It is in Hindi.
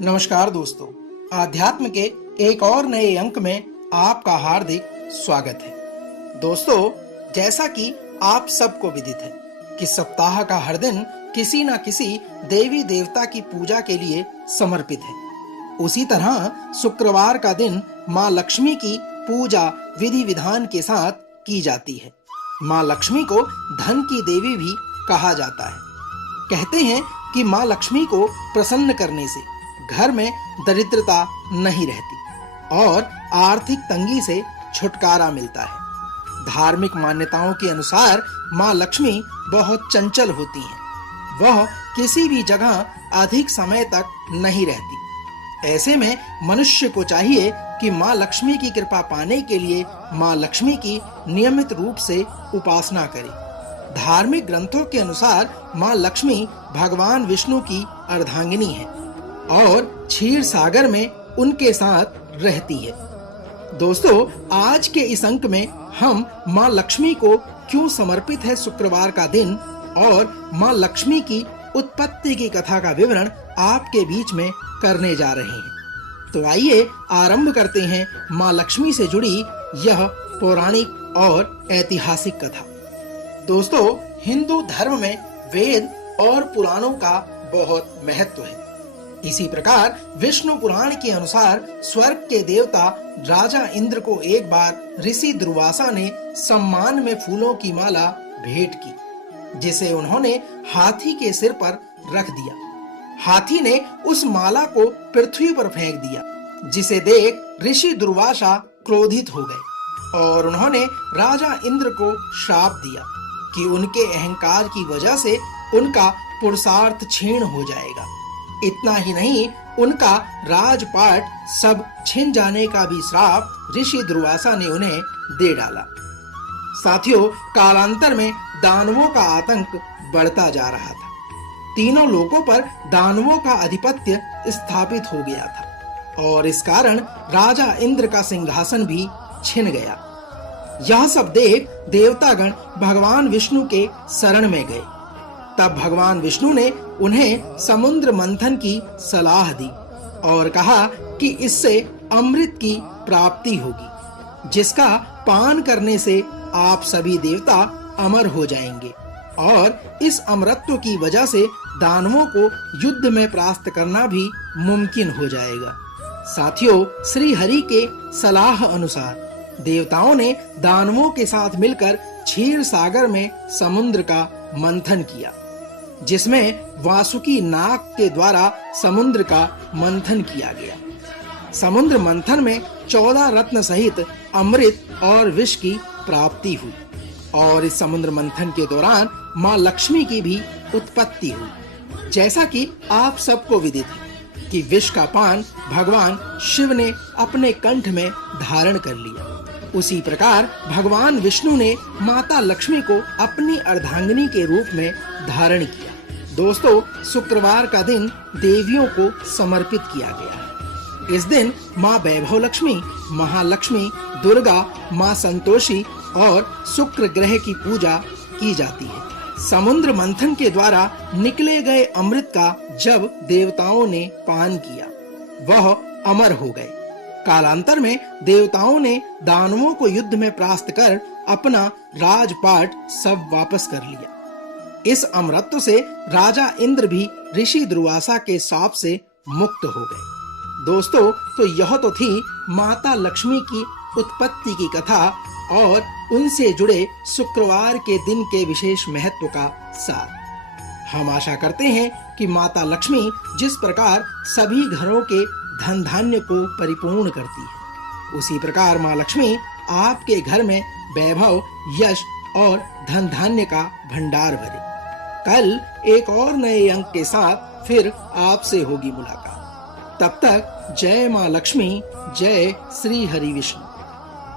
नमस्कार दोस्तों, आध्यात्म के एक और नए अंक में आपका हार्दिक स्वागत है। दोस्तों, जैसा कि आप सबको विदित है कि सप्ताह का हर दिन किसी न किसी देवी देवता की पूजा के लिए समर्पित है। उसी तरह शुक्रवार का दिन माँ लक्ष्मी की पूजा विधि विधान के साथ की जाती है। माँ लक्ष्मी को धन की देवी भी कहा जाता है। कहते हैं कि माँ लक्ष्मी को प्रसन्न करने से घर में दरिद्रता नहीं रहती और आर्थिक तंगी से छुटकारा मिलता है। धार्मिक मान्यताओं के अनुसार माँ लक्ष्मी बहुत चंचल होती हैं। वह किसी भी जगह अधिक समय तक नहीं रहती। ऐसे में मनुष्य को चाहिए कि माँ लक्ष्मी की कृपा पाने के लिए माँ लक्ष्मी की नियमित रूप से उपासना करे। धार्मिक ग्रंथों के अनुसार माँ लक्ष्मी भगवान विष्णु की अर्धांगिनी है और क्षीर सागर में उनके साथ रहती है। दोस्तों, आज के इस अंक में हम माँ लक्ष्मी को क्यों समर्पित है शुक्रवार का दिन और माँ लक्ष्मी की उत्पत्ति की कथा का विवरण आपके बीच में करने जा रहे हैं। तो आइए आरंभ करते हैं माँ लक्ष्मी से जुड़ी यह पौराणिक और ऐतिहासिक कथा। दोस्तों, हिंदू धर्म में वेद और पुराणों का बहुत महत्व है। इसी प्रकार विष्णु पुराण के अनुसार स्वर्ग के देवता राजा इंद्र को एक बार ऋषि दुर्वासा ने सम्मान में फूलों की माला भेंट की, जिसे उन्होंने हाथी के सिर पर रख दिया। हाथी ने उस माला को पृथ्वी पर फेंक दिया, जिसे देख ऋषि दुर्वासा क्रोधित हो गए और उन्होंने राजा इंद्र को श्राप दिया कि उनके अहंकार की वजह से उनका पुरुषार्थ क्षीण हो जाएगा। इतना ही नहीं, उनका राजपाट सब छिन जाने का भी श्राप ऋषि दुर्वासा ने उन्हें दे डाला। साथियों, कालांतर में दानवों का आतंक बढ़ता जा रहा था। तीनों लोकों पर दानवों का आधिपत्य स्थापित हो गया था और इस कारण राजा इंद्र का सिंहासन भी छिन गया। यह सब देख देवतागण भगवान विष्णु के शरण में गए। तब भगवान विष्णु ने उन्हें समुद्र मंथन की सलाह दी और कहा कि इससे अमृत की प्राप्ति होगी, जिसका पान करने से आप सभी देवता अमर हो जाएंगे और इस अमरत्व की वजह से दानवों को युद्ध में परास्त करना भी मुमकिन हो जाएगा। साथियों, श्री हरि के सलाह अनुसार देवताओं ने दानवों के साथ मिलकर क्षीर सागर में समुद्र का मंथन किया, जिसमें वासुकी नाग के द्वारा समुद्र का मंथन किया गया। समुद्र मंथन में 14 रत्न सहित अमृत और विष की प्राप्ति हुई और इस समुद्र मंथन के दौरान माँ लक्ष्मी की भी उत्पत्ति हुई। जैसा कि आप सबको विदित है कि विष का पान भगवान शिव ने अपने कंठ में धारण कर लिया। उसी प्रकार भगवान विष्णु ने माता लक्ष्मी को अपनी अर्धांगिनी के रूप में धारण किया। दोस्तों, शुक्रवार का दिन देवियों को समर्पित किया गया है। इस दिन माँ वैभव लक्ष्मी, महालक्ष्मी, दुर्गा, माँ संतोषी और शुक्र ग्रह की पूजा की जाती है। समुद्र मंथन के द्वारा निकले गए अमृत का जब देवताओं ने पान किया, वह अमर हो गए। कालांतर में देवताओं ने दानवों को युद्ध में परास्त कर अपना राजपाट सब वापस कर लिया। इस अमरत्व से राजा इंद्र भी ऋषि दुर्वासा के शाप से मुक्त हो गए। दोस्तों, तो यह तो थी माता लक्ष्मी की उत्पत्ति की कथा और उनसे जुड़े शुक्रवार के दिन के विशेष महत्व का सार। हम आशा करते हैं कि माता लक्ष्मी जिस प्रकार सभी घरों के धन धान्य को परिपूर्ण करती है, उसी प्रकार माँ लक्ष्मी आपके घर में वैभव, यश और धन धान्य का भंडार भरे। कल एक और नए अंक के साथ फिर आपसे होगी मुलाकात। तब तक जय माँ लक्ष्मी, जय श्री हरि विष्णु।